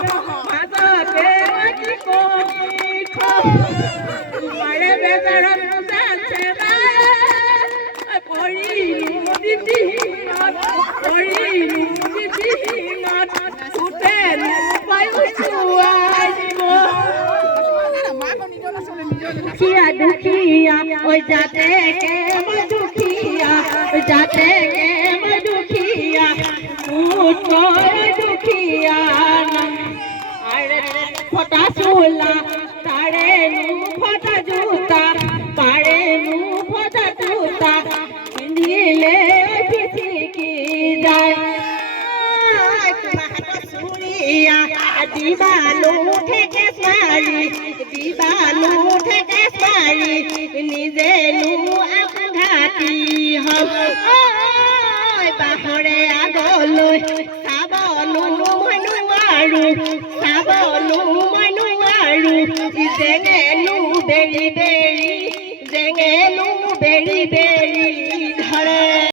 মাজতে মই কি কৰি তোমাৰে বেজাৰত যাচ্ছে পৰিলো দিদিঙত উঠেনো পায়ো চুৱাই দিব দুখিয়া দুখিয়া ওই যাতে কে মই দুখিয়া যাতে কে মই দুখিয়া দুখিয়া আরে ফটা চুলা তারে নু ফটা জুতা পারে নু ফটা জুতা পিন্ধিলে পিছিকি যায় সুরিয়া দিবালো থেকে সারি দিবালো থেকে সারি নিজে নু আঘাতি হল বাহৰে আগলৈ চাবলো মই নোৱাৰো ইজেনে